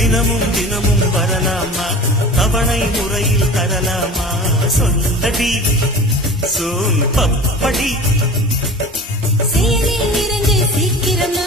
தினமும் தினமும் வரலாமா தவணை முறையில் தரலாமா சொல்லடி சோன் பப்படி சேரில் இறங்கு சீக்கிரமா